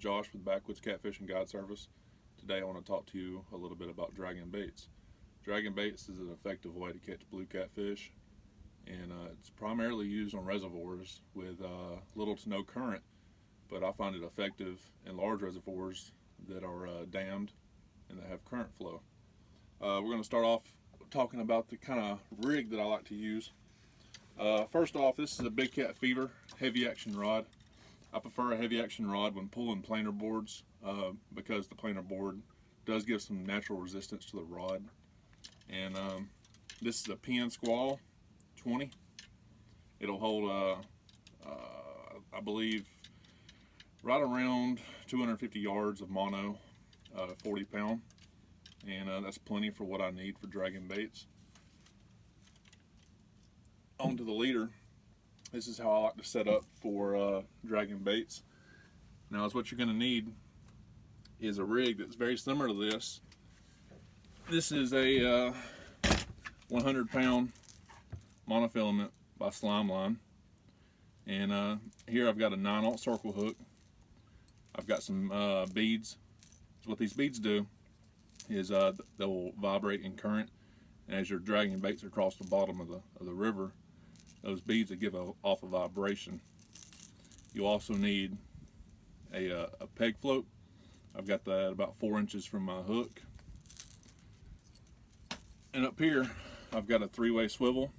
Josh with Backwoods Catfishing Guide Service. Today I want to talk to you a little bit about dragging baits. Dragging baits is an effective way to catch blue catfish, and it's primarily used on reservoirs with little to no current, but I find it effective in large reservoirs that are dammed and that have current flow. We're going to start off talking about the kind of rig that I like to use. First off, this is a Big Cat Fever heavy action rod. I prefer a heavy action rod when pulling planer boards because the planer board does give some natural resistance to the rod. And this is a Pen Squall 20. It'll hold, I believe, right around 250 yards of mono, 40 pound. And that's plenty for what I need for dragging baits. Onto the leader. This is how I like to set up for dragging baits. Now, what you're going to need is a rig that's very similar to this. This is a 100-pound monofilament by Slimeline, and here I've got a 9/0 circle hook. I've got some beads. So what these beads do is they will vibrate in current, and as you're dragging baits across the bottom of the river, those beads that give off a vibration. You also need a peg float. I've got that about 4 inches from my hook. And up here, I've got a 3-way swivel,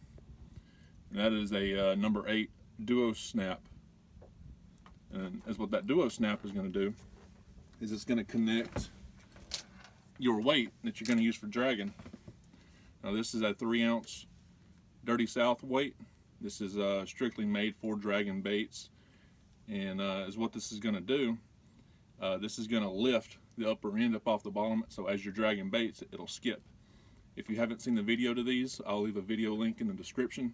and that is a number 8 duo snap. And as what that duo snap is going to do is it's going to connect your weight that you're going to use for dragging. Now, this is a 3-ounce Dirty South weight. This is strictly made for dragging baits, and is what this is going to do. This is going to lift the upper end up off the bottom, so as you're dragging baits, it'll skip. If you haven't seen the video to these, I'll leave a video link in the description.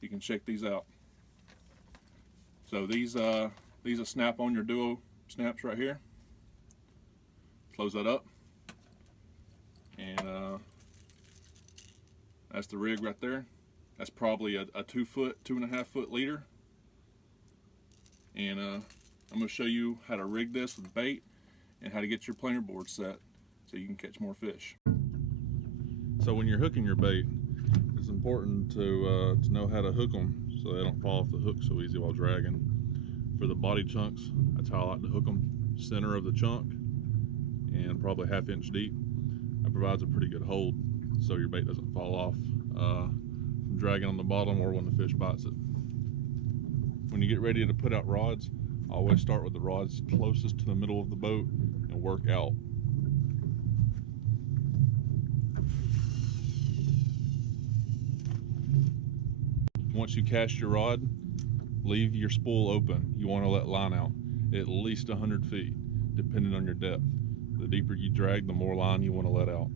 You can check these out. So these will snap on your duo snaps right here. Close that up, and that's the rig right there. That's probably a 2.5 foot leader. And I'm going to show you how to rig this with bait and how to get your planer board set so you can catch more fish. So when you're hooking your bait, it's important to know how to hook them so they don't fall off the hook so easy while dragging. For the body chunks, that's how I like to hook them. Center of the chunk and probably 1/2 inch deep. That provides a pretty good hold so your bait doesn't fall off dragging on the bottom or when the fish bites it. When you get ready to put out rods, I always start with the rods closest to the middle of the boat and work out. Once you cast your rod, leave your spool open. You want to let line out at least 100 feet, depending on your depth. The deeper you drag, the more line you want to let out.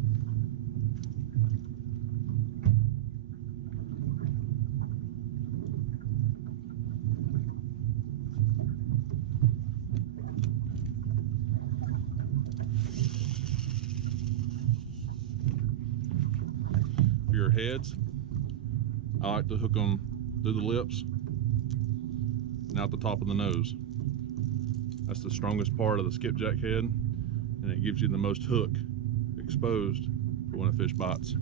For your heads, I like to hook them through the lips and out the top of the nose. That's the strongest part of the skipjack head, and it gives you the most hook exposed for when a fish bites.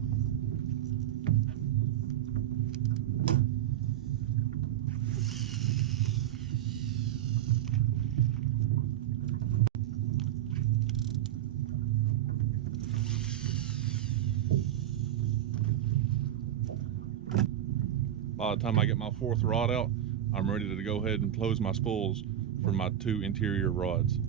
By the time I get my 4th rod out, I'm ready to go ahead and close my spools for my 2 interior rods.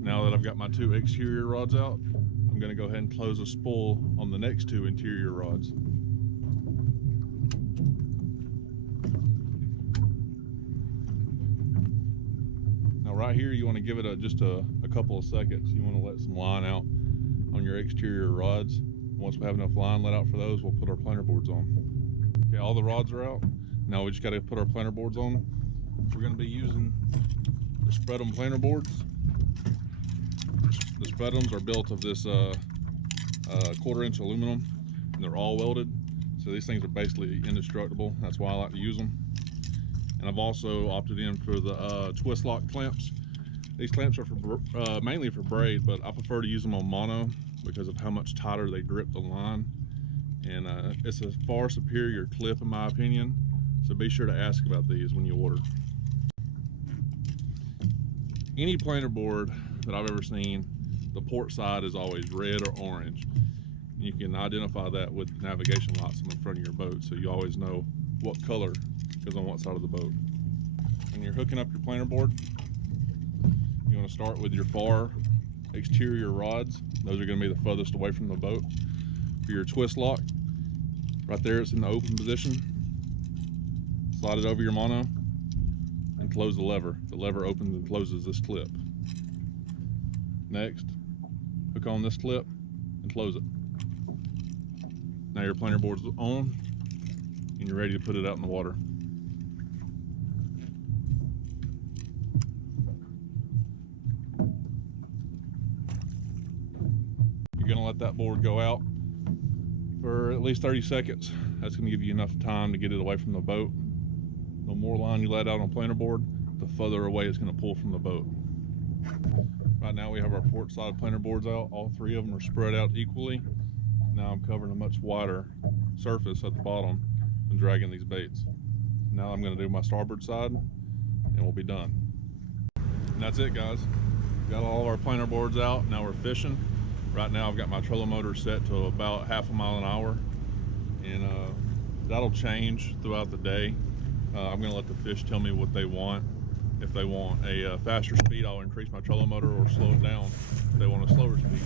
Now that I've got my 2 exterior rods out, I'm going to go ahead and close a spool on the next 2 interior rods. Now right here, you want to give it just a couple of seconds. You want to let some line out on your exterior rods Once we have enough line let out for those, we'll put our planer boards on. Okay, all the rods are out. Now we just got to put our planer boards on. We're going to be using the spread-em planer boards. The spread-ems are built of this 1/4-inch aluminum, and they're all welded. So these things are basically indestructible. That's why I like to use them. And I've also opted in for the twist lock clamps. These clamps are for mainly for braid, but I prefer to use them on mono because of how much tighter they grip the line. And it's a far superior clip in my opinion. So be sure to ask about these when you order. Any planer board that I've ever seen, the port side is always red or orange. You can identify that with navigation lights on the front of your boat, so you always know what color goes on what side of the boat. When you're hooking up your planer board, you want to start with your far exterior rods. Those are going to be the furthest away from the boat. For your twist lock, right there it's in the open position. Slide it over your mono and close the lever. The lever opens and closes this clip. Next, hook on this clip and close it. Now your planer board's on and you're ready to put it out in the water. You're gonna let that board go out for at least 30 seconds. That's gonna give you enough time to get it away from the boat. The more line you let out on a planer board, the further away it's gonna pull from the boat. Right now we have our port side planer boards out. All three of them are spread out equally. Now I'm covering a much wider surface at the bottom and dragging these baits. Now I'm gonna do my starboard side and we'll be done. And that's it, guys. Got all of our planer boards out. Now we're fishing. Right now I've got my trolling motor set to about 1/2 mile an hour, and that'll change throughout the day. I'm gonna let the fish tell me what they want. If they want a faster speed, I'll increase my trolling motor or slow it down if they want a slower speed.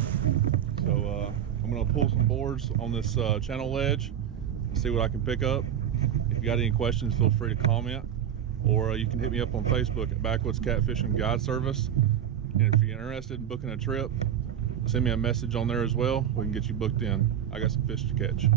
So I'm gonna pull some boards on this channel ledge and see what I can pick up. If you got any questions, feel free to comment, or you can hit me up on Facebook at Backwoods Catfishing Guide Service. And if you're interested in booking a trip, send me a message on there as well. We can get you booked in. I got some fish to catch.